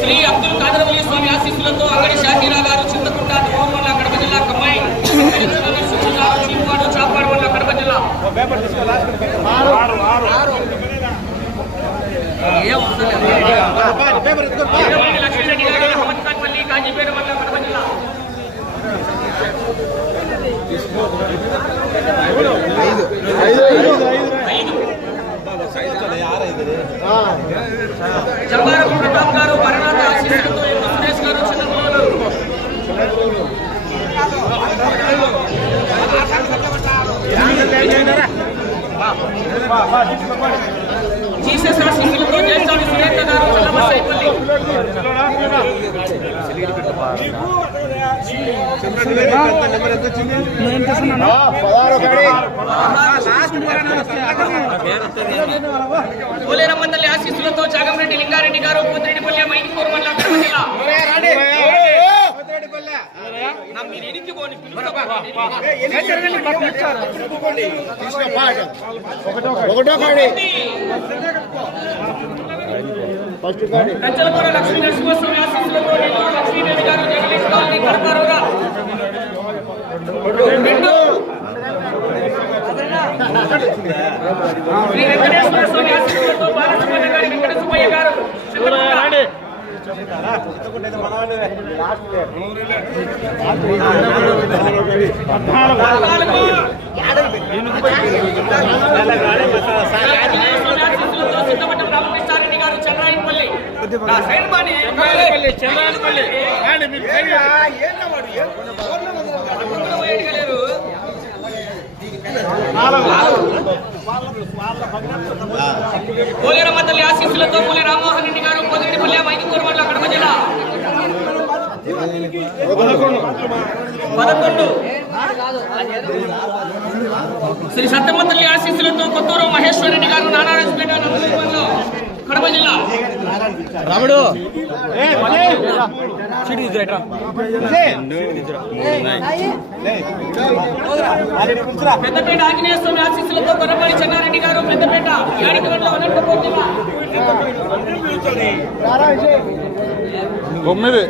శ్రీ అబ్దుల్ ఖాదర్ అలీ స్వామి ఆశీస్సులతో అంగడి షాకీరా గారు చింతకుంట దూర్మల్ల కడప జిల్లా కమ్మాయి. చీపాడు చాపాడు వల్ల కడప జిల్లా. లక్ష్మీరెడ్డి గారు. జబ్బారం ప్రతాప్ గారు మరణాత ఆశీస్సులతో ఎం సురేష్ గారు చిన్నపిల్లలు జీసస్ ఆశీస్సులతో జయస్వామి సురేఖ గారు చల్లమసాయిపల్లి పోలేరమ్మందల్లి ఆశీస్సులతో చాగంరెడ్డి లింగారెడ్డి గారు పోతిరెడ్డిపల్లి మైనికూరు మండల ఒకటో కాడి ఫస్ట్ కాడి కంచలపూర లక్ష్మీ నరసింహస్వామి ఆశీస్సులతో లక్ష్మీదేవి గారు జగదీష్ కాలనీ రెండు శ్రీ వెంకటేశ్వర స్వామి ఆశీస్సులతో బాలసుబ్రహ్మణ్య గారి వెంకట సుబ్బయ్య గారు రామకృష్ణారెడ్డి గారు చెన్నాయిపల్లి నా సైడ్ బాని పోలేరమ్మ తల్లి ఆశీస్సులతో మూలే రామ్మోహన్ రెడ్డి గారు పొదిరెడ్డిపల్లి మైదుకూరు మండల కడప జిల్లా. పదకొండు. శ్రీ సత్తమ్మ తల్లి ఆశీస్సులతో కొత్తూరు మహేశ్వర రెడ్డి గారు నారాయణపేట కడప జిల్లా రాముడు పెద్దపేట ఆంజనేయ స్వామి ఆశీస్సులతో కొరపాటి చెన్నారెడ్డి గారు పెద్దపేట అనంతపురం జిల్లా తొమ్మిది.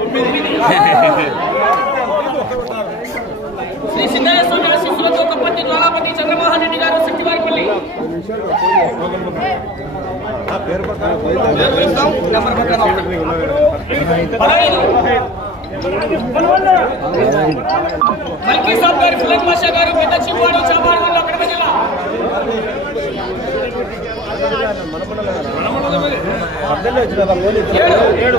శ్రీ సిద్ధయ్య స్వామి ఆశీస్సులతో కొప్పతి జ్వాలాపతి చంద్రమోహన్ రెడ్డి గారు సత్యవారిపల్లి నెంబర్ పక్కన ఒకటి. పదహైదు మల్కీ సాబ్ గారు ఫిలన్ బాషా గారు పెద్ద చిప్పాడు చాపాడు వల్ల కడప జిల్లా ఏడు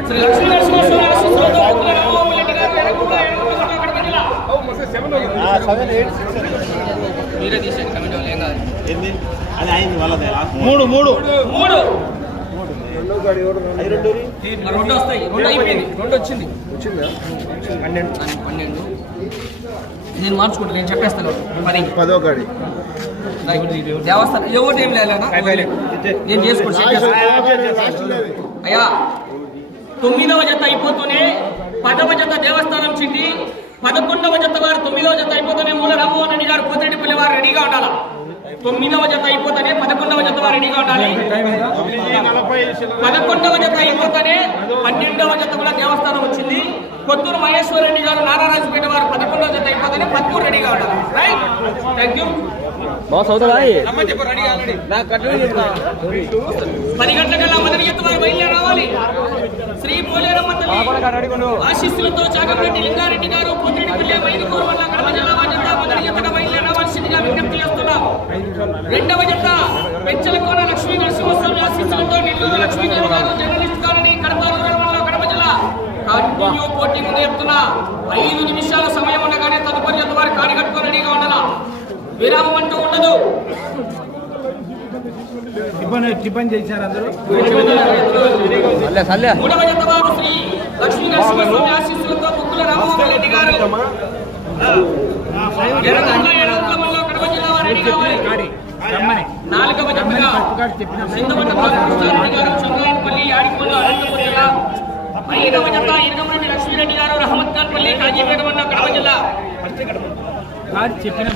శ్రీ లక్ష్మీ నరసింహస్వామి ఆశీస్సులతో ముగ్గుల రామమోహన్ రెడ్డి గారు ఎర్రగుంట ఎర్రగుంట వల్ల కడప జిల్లా సెవెన్ ఎయిట్ మీరే తీసేది కమిటీ వాళ్ళు ఏం కాదు. అది అయింది వాళ్ళదే మూడు. మూడు మూడు. రెండో కాడి ఐదు రెండు ఆ రెండు వస్తాయి రెండు అయిపోయింది. రెండు వచ్చింది. పన్నెండు. నేను మార్చుకుంటా నేను చెప్పేస్తాను పది. పదో ఇది దేవస్థానం ఓటు ఏం లేనా నేను చేసుకుంటా చెక్ చేస్తా. అయ్యా తొమ్మిదవ జత అయిపోతూనే పదవ జత దేవస్థానం చింది పదకొండవ జత వారు తొమ్మిదవ జత అయిపోతేనే మూల రామ్మోహన్ రెడ్డి గారు పోతిరెడ్డిపల్లి వారు రెడీగా ఉండాలా? తొమ్మిదవ జత అయిపోతేనే పదకొండవ జత రెడీగా ఉండాలి. పదకొండవ జత అయిపోతేనే పన్నెండవ జత కూడా దేవస్థానం వచ్చింది. కొత్తూరు మహేశ్వర రెడ్డి గారు నారాయణపేట వారు పదకొండవ జత అయిపోతేనే పదమూడు రెడీగా ఉండాలి. రైట్ థ్యాంక్ యూ పది గంటలకల్లా మొదటి ఎత్తు వారు బయలుదేరి రావాలి. శ్రీ పోలేరమ్మ తల్లి ఆశీస్సులతో చాగంరెడ్డి లింగారెడ్డి గారు వల్ల కడప జిల్లా మొదటి ఎత్తగా బయలుదేరి రావాల్సిందిగా విజ్ఞప్తి చేస్తున్నాం రెండవ జత పెంచలకోన లక్ష్మీ నరసింహస్వామి ఆశీస్సులతో నెల్లూరు లక్ష్మీదేవి గారు జర్నలిస్ట్ కాలనీ కడప రూరల్ మండలం కడప జిల్లా కంటిన్యూ పోటీ ముందు చెప్తున్నా ఐదు నిమిషాల సమయం ఉండగానే తదుపరి జత వారి కానికట్టుకొని రెడీగా ఉండాలా విరామం అంటూ ఉండదు టిఫన్ టిఫన్ చేశారు అందరూ మూడవ జత వారు శ్రీ లక్ష్మీ నరసింహస్వామి ఆశీస్సులతో ముక్కుల రామమోహన్ రెడ్డి గారు ఎర్రగొండ ఎర్రగొండలో కడప జిల్లా వారు రెడీ కావాలి రమ్మని నాలుగవ జతగా సింధవట్ట కృష్ణారెడ్డి గారు చంద్రాయనపల్లి యాడికొండ అనంతపురం జిల్లా ఐదవ జత లక్ష్మీరెడ్డి గారు రహమత్ ఖాన్ పల్లి కాజీపేట కడప జిల్లా చెప్పిన